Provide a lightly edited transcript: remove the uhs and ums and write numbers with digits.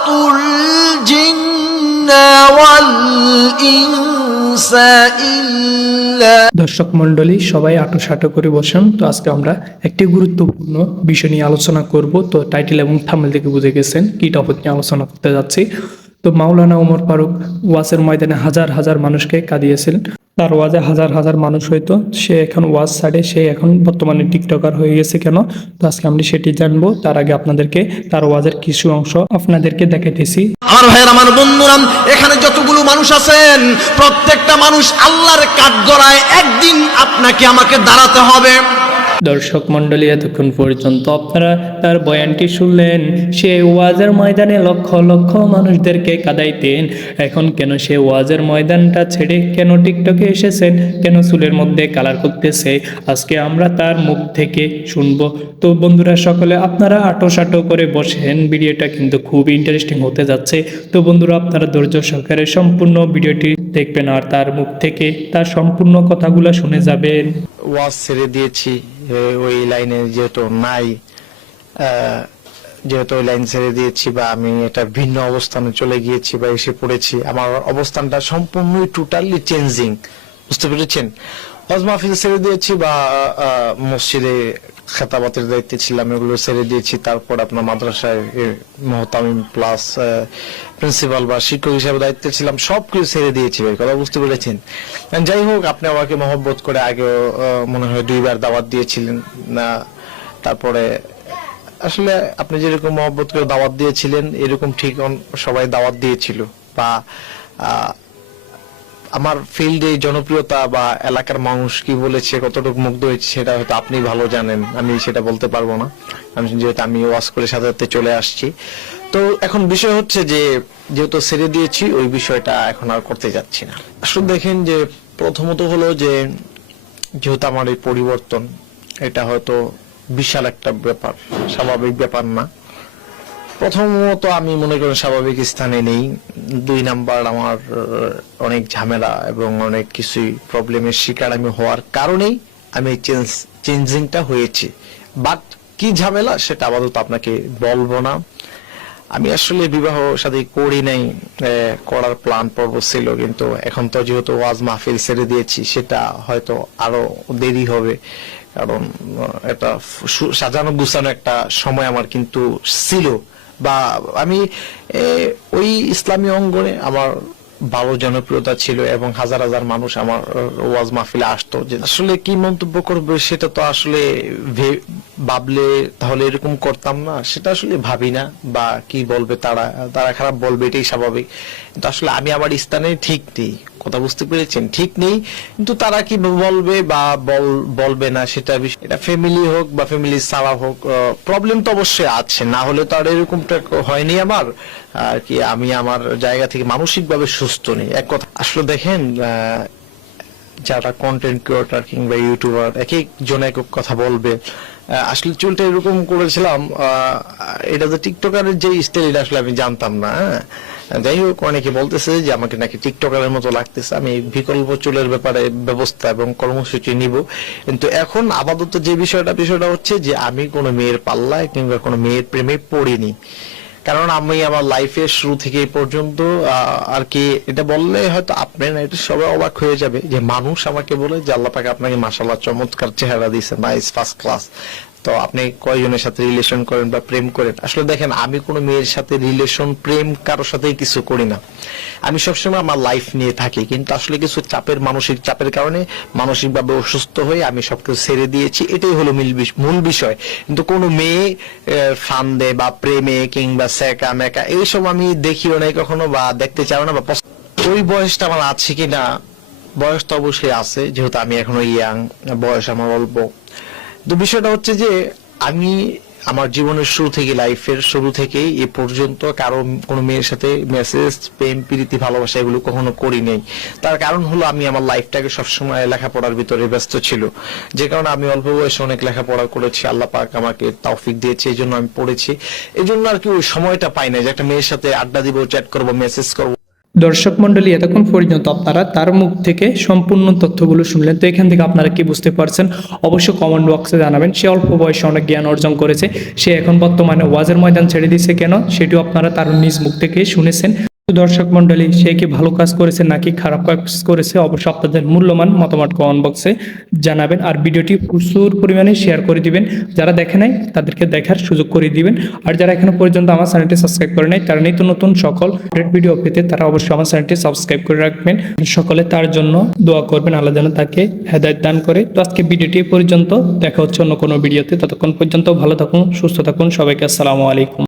খালাকতুল জিন্না ওয়াল ইনসা ইল্লা। দর্শক মন্ডলী সবাই আঁটো করে বসেন। তো আজকে আমরা একটি গুরুত্বপূর্ণ বিষয় নিয়ে আলোচনা করব। তো টাইটেল এবং থাম্বনেল থেকে বুঝে গেছেন কি টপিক নিয়ে আলোচনা করতে যাচ্ছি। তো মাওলানা ওমর ফারুক ওয়াজের ময়দানে হাজার হাজার মানুষকে কাঁদিয়েছেন। তার ওয়াজে হাজার হাজার মানুষ হয়তো, সে এখন ওয়াজ ছাড়ে, সে এখন বর্তমানে টিকটকার হয়ে গেছে কেন? তো আজকে আমরা সেটি জানবো। তার আগে আপনাদেরকে তার ওয়াজের কিছু অংশ আপনাদেরকে দেখাইতেছি। আমার ভাইয়ের, আমার বন্ধুরা, এখানে যতগুলো মানুষ আছেন প্রত্যেকটা মানুষ আল্লাহর কাঠগড়ায় একদিন আপনাকে আমাকে দাঁড়াতে হবে। দর্শক মন্ডলী, এতক্ষণ পর্যন্ত আপনারা তার বয়ানটি শুনলেন। সে ওয়াজের ময়দানে লক্ষ লক্ষ মানুষদেরকে কাঁদাইতেন। এখন কেন সে ওয়াজের ময়দানটা ছেড়ে কেন টিকটকে এসেছেন, কেন চুলের মধ্যে কালার করতেছে, আজকে আমরা তার মুখ থেকে শুনবো। তো বন্ধুরা সকলে আপনারা আটো করে বসেন, ভিডিওটা কিন্তু খুব ইন্টারেস্টিং হতে যাচ্ছে। তো বন্ধুরা আপনারা ধৈর্য সহকারে সম্পূর্ণ ভিডিওটি দেখবেন আর তার মুখ থেকে তার সম্পূর্ণ কথাগুলো শুনে যাবেন। ওয়াজ ছেড়ে দিয়েছি, ওই লাইনে যেহেতু নাই, যেহেতু ওই লাইন ছেড়ে দিয়েছি বা আমি এটা ভিন্ন অবস্থানে চলে গিয়েছি বা এসে পড়েছি, আমার অবস্থানটা সম্পূর্ণই টোটালি চেঞ্জিং, বুঝতে পেরেছেন? ওয়াজ মাহফিল ছেড়ে দিয়েছি বা মসজিদে খেতাবাতের দায়িত্বে ছিলাম, এগুলো ছেড়ে দিয়েছি। তারপর আপনার মাদ্রাসায় মহতামিম প্লাস প্রিন্সিপাল বা শিক্ষক হিসেবে দায়িত্বে ছিলাম, সবকিছু ছেড়ে দিয়েছি ভাই, কথা বুঝতে পেরেছেন? যাই হোক, আপনি আমাকে মহব্বত করে আগেও মনে হয় 2 বার দাওয়াত দিয়েছিলেন না? তারপরে আসলে আপনি যেরকম মহব্বত করে দাওয়াত দিয়েছিলেন এরকম ঠিক সবাই দাওয়াত দিয়েছিল, বা আমার ফিল্ডে জনপ্রিয়তা বা এলাকার মানুষ কি বলেছে, কতটুকু মুগ্ধ হয়েছে সেটা হয়তো আপনি ভালো জানেন, আমি সেটা বলতে পারবো না, যেহেতু আমি ওয়াজ করে সাথে সাথে চলে আসছি। তো এখন বিষয় হচ্ছে যে যেহেতু ছেড়ে দিয়েছি ওই বিষয়টা এখন আর করতে যাচ্ছি না। আসলে দেখেন যে প্রথমত হলো যে যেহেতু আমার এই পরিবর্তন, এটা হয়তো বিশাল একটা ব্যাপার, স্বাভাবিক ব্যাপার না। প্রথমত আমি মনে করি স্বাভাবিক স্থানে নেই। 2 নাম্বার, আমার অনেক ঝামেলা এবং অনেক কিছুই প্রবলেমের শিকার আমি হওয়ার কারণেই আমি চেঞ্জিংটা হয়েছে। বাট কি ঝামেলা সেটা আপাতত আপনাকে বলবো না। আমি আসলে বিবাহ শাদী করি নাই, করার প্ল্যান পর্ব ছিল, কিন্তু এখন তো যেহেতু ওয়াজ মাহফিল ছেড়ে দিয়েছি সেটা হয়তো আরো দেরি হবে, কারণ এটা সাজানো গুছানো একটা সময় আমার কিন্তু ছিল, বা আমি ওই ইসলামী অঙ্গনে আমার ভালো জনপ্রিয়তা ছিল এবং হাজার হাজার মানুষ আমার ওয়াজ মাহফিলে আসতো। যে আসলে কি মন্তব্য করবে সেটা তো আসলে ভাবলে তাহলে এরকম করতাম না, সেটা আসলে ভাবি না। বা কি বলবে তারা, তারা খারাপ বলবে, এটাই স্বাভাবিক। কিন্তু আসলে আমি আমার স্থানে ঠিক নেই, কথা বুঝতে পেরেছেন? ঠিক নেই, কিন্তু তারা কি বলবে বা বলবে না সেটা এটা ফ্যামিলি হোক বা ফ্যামিলি ছাড়া হোক, প্রবলেম তো অবশ্যই আছে, না হলে তো আর এরকমটা হয়নি আমার। আর কি আমি আমার জায়গা থেকে মানসিক ভাবে সুস্থ নেই, এক কথা। আসলে দেখেন, যারা কন্টেন্ট ক্রিয়েটর কিংবা ইউটিউবার এক একজন এক এক কথা বলবে। আসলে চুলটা এরকম করেছিলাম, এটা যে টিকটকারের যে স্টাইল এটা আসলে আমি জানতাম না। যাই হোক, অনেকে বলতেছে যে আমাকে নাকি টিকটকারের মতো লাগতেছে। আমি বিকল্প চুলের ব্যাপারে ব্যবস্থা এবং কর্মসূচি নিব, কিন্তু এখন আপাতত যে বিষয়টা হচ্ছে যে আমি কোনো মেয়ের পাল্লায় কিংবা কোনো মেয়ের প্রেমে পড়িনি। কারণ আমি আমার লাইফের শুরু থেকে এই পর্যন্ত আর কি, এটা বললে হয়তো আপনি না, এটা সবাই অবাক হয়ে যাবে যে মানুষ আমাকে বলে যে আল্লাহ পাক আপনাকে মাশাআল্লাহ চমৎকার চেহারা দিয়েছে, নাইস, ফার্স্ট ক্লাস। তো আপনি কয়জনের সাথে রিলেশন করেন বা প্রেম করেন? আসলে দেখেন, আমি কোনো মেয়ের সাথে রিলেশন প্রেম কারোর সাথেই কিছু করি না। আমি সবসময় আমার লাইফ নিয়ে থাকি, কিন্তু আসলে কিছু মানসিক চাপের কারণে মানসিকভাবে অসুস্থ হয়ে আমি সবকিছু ছেড়ে দিয়েছি, এটাই হলো মূল বিষয়। কিন্তু কোনো মেয়ে ফান্দে বা প্রেমে কিংবা সেকা মেকা এইসব আমি দেখিও নাই কখনো, বা দেখতে চাও না, বা ওই বয়সটা আমার আছে কিনা, বয়স তো অবশ্যই আছে, যেহেতু আমি এখনো ইয়াং, বয়স আমার অল্প। তো বিষয়টা হচ্ছে যে আমি আমার জীবনের শুরু থেকে, লাইফের শুরু থেকেই এ পর্যন্ত কারো কোনো মেয়ের সাথে মেসেজ, প্রেম, প্রীতি, ভালোবাসা এগুলো কখনো করি নাই। তার কারণ হলো আমি আমার লাইফটাকে সবসময় লেখাপড়ার ভিতরে ব্যস্ত ছিল, যে কারণে আমি অল্প বয়সে অনেক লেখাপড়া করেছি, আল্লাহ পাক আমাকে তৌফিক দিয়েছে, এই জন্য আমি পড়েছি। এই জন্য আর কি ওই সময়টা পাই না যে একটা মেয়ের সাথে আড্ডা দিব, চ্যাট করবো, মেসেজ করবো। দর্শক মন্ডলী, এতক্ষণ পর্যন্ত আপনারা তার মুখ থেকে সম্পূর্ণ তথ্যগুলো শুনলেন। তো এখান থেকে আপনারা কি বুঝতে পারছেন অবশ্যই কমেন্ট বক্সে জানাবেন। সে অল্প বয়সে অনেক জ্ঞান অর্জন করেছে, সে এখন বর্তমানে ওয়াজের ময়দান ছেড়ে দিয়েছে কেন, সেটিও আপনারা তার নিজ মুখ থেকে শুনেছেন। তো দর্শক মন্ডলী, সে কি ভালো কাজ করেছে নাকি খারাপ কাজ করেছে অবশ্যই আপনাদের মূল্যবান মতামত কমেন্ট বক্সে জানাবেন। আর ভিডিওটি প্রচুর পরিমাণে শেয়ার করে দিবেন, যারা দেখে নাই তাদেরকে দেখার সুযোগ করে দিবেন। আর যারা এখনো পর্যন্ত আমার চ্যানেলটি সাবস্ক্রাইব করে নাই, তারা নিত্য নতুন সকল ভিডিও পেতে তারা অবশ্যই আমার চ্যানেলটি সাবস্ক্রাইব করে রাখবেন। সকলে তার জন্য দোয়া করবেন, আল্লাহ যেন তাকে হেদায়েত দান করে। তো আজকে ভিডিওটি পর্যন্ত, দেখা হচ্ছে অন্য কোনো ভিডিওতে। ততক্ষণ পর্যন্ত ভালো থাকুন, সুস্থ থাকুন, সবাইকে আসসালামু আলাইকুম।